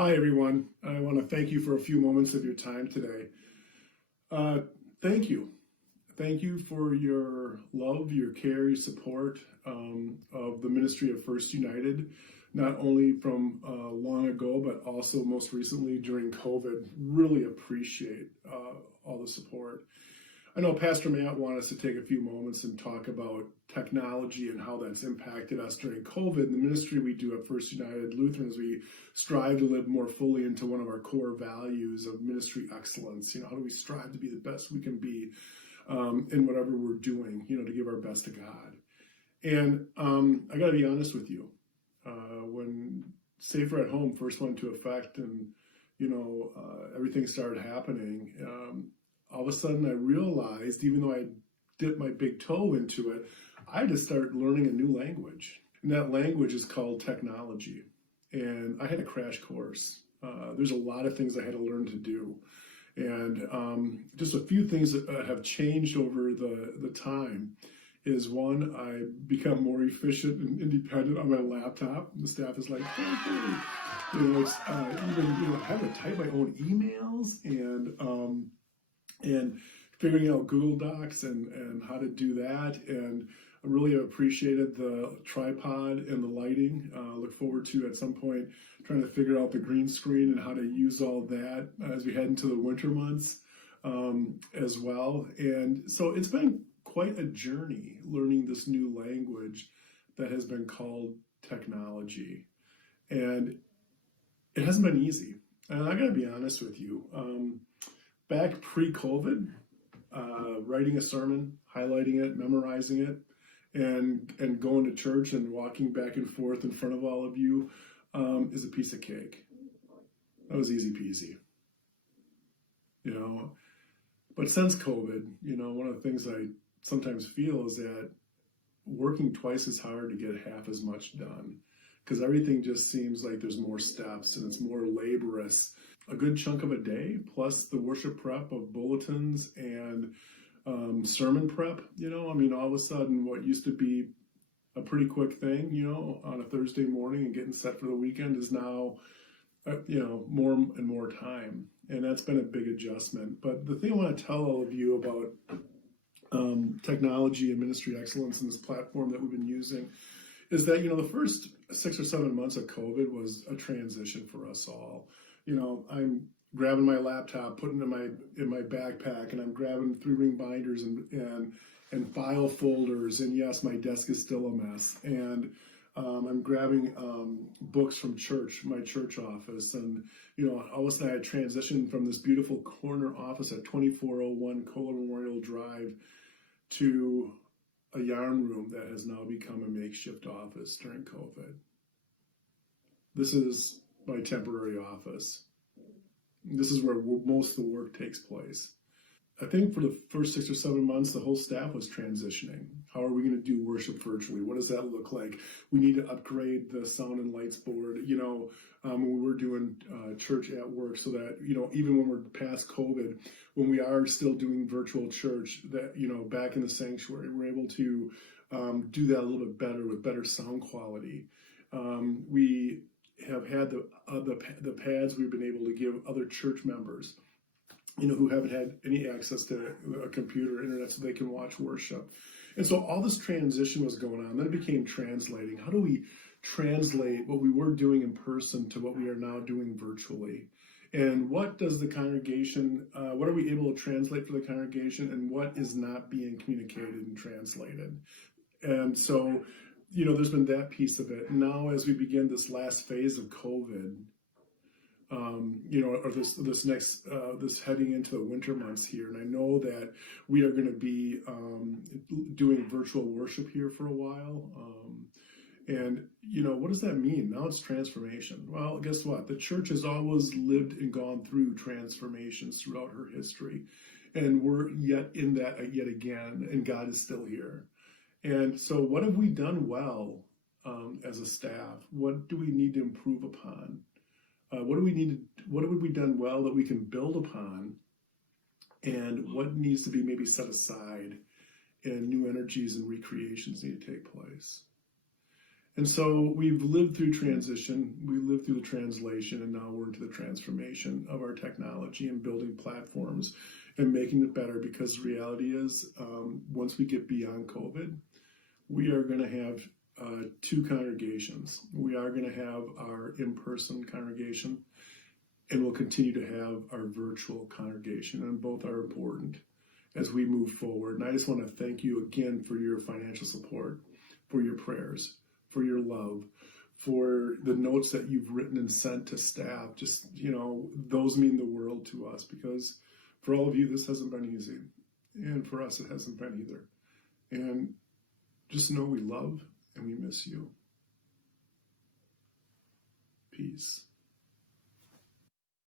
Hi, everyone. I want to thank you for a few moments of your time today. Uh, Thank you. Thank you for your love, your care, your support of the ministry of First United, not only from long ago, but also most recently during COVID. Really appreciate all the support. I know Pastor Matt wanted us to take a few moments and talk about technology and how that's impacted us during COVID. And the ministry we do at First United Lutherans, we strive to live more fully into one of our core values of ministry excellence. How do we strive to be the best we can be in whatever we're doing, to give our best to God. And I got to be honest with you. When Safer at Home first went into effect and, everything started happening, all of a sudden I realized, even though I dipped my big toe into it, I had to start learning a new language. And that language is called technology. And I had a crash course. There's a lot of things I had to learn to do. And just a few things that have changed over the time is one, I become more efficient and independent on my laptop. The staff is like, hey, it's even having to type my own emails and figuring out Google Docs and how to do that. And I really appreciated the tripod and the lighting. Look forward to at some point trying to figure out the green screen and how to use all that as we head into the winter months as well. And so it's been quite a journey learning this new language that has been called technology. And it hasn't been easy. And I got to be honest with you. Back pre-COVID, writing a sermon, highlighting it, memorizing it, and going to church and walking back and forth in front of all of you is a piece of cake. That was easy peasy. But since COVID, one of the things I sometimes feel is that working twice as hard to get half as much done, because everything just seems like there's more steps and it's more laborious. A good chunk of a day, plus the worship prep of bulletins and sermon prep, all of a sudden what used to be a pretty quick thing, on a Thursday morning and getting set for the weekend is now, more and more time. And that's been a big adjustment. But the thing I want to tell all of you about technology and ministry excellence in this platform that we've been using is that, the first 6 or 7 months of COVID was a transition for us all. I'm grabbing my laptop, putting it in my backpack, and I'm grabbing 3-ring binders and file folders. And yes, my desk is still a mess. And I'm grabbing books from church, my church office. And, all of a sudden I transitioned from this beautiful corner office at 2401 Kohler Memorial Drive to a yarn room that has now become a makeshift office during COVID. This is my temporary office. This is where most of the work takes place. I think for the first 6 or 7 months, the whole staff was transitioning. How are we going to do worship virtually? What does that look like? We need to upgrade the sound and lights board, when we were doing church at work so that, even when we're past COVID, when we are still doing virtual church, that, back in the sanctuary, we're able to do that a little bit better with better sound quality. We have had the pads we've been able to give other church members, who haven't had any access to a computer or internet so they can watch worship. And so all this transition was going on. Then it became translating. How do we translate what we were doing in person to what we are now doing virtually? And what does the congregation, what are we able to translate for the congregation, and what is not being communicated and translated? And so, there's been that piece of it. And now as we begin this last phase of COVID, or this heading into the winter months here. And I know that we are going to be doing virtual worship here for a while. And what does that mean? Now it's transformation. Well, guess what? The church has always lived and gone through transformations throughout her history. And we're yet in that yet again, and God is still here. And so what have we done well as a staff? What do we need to improve upon? What have we done well that we can build upon? And what needs to be maybe set aside, and new energies and recreations need to take place? And so we've lived through transition, we lived through the translation, and now we're into the transformation of our technology and building platforms and making it better, because the reality is, once we get beyond COVID, we are going to have two congregations. We are going to have our in-person congregation, and we'll continue to have our virtual congregation, and both are important as we move forward. And I just want to thank you again for your financial support, for your prayers, for your love, for the notes that you've written and sent to staff. Just, those mean the world to us, because for all of you, this hasn't been easy. And for us, it hasn't been either. And just know we love and we miss you. Peace.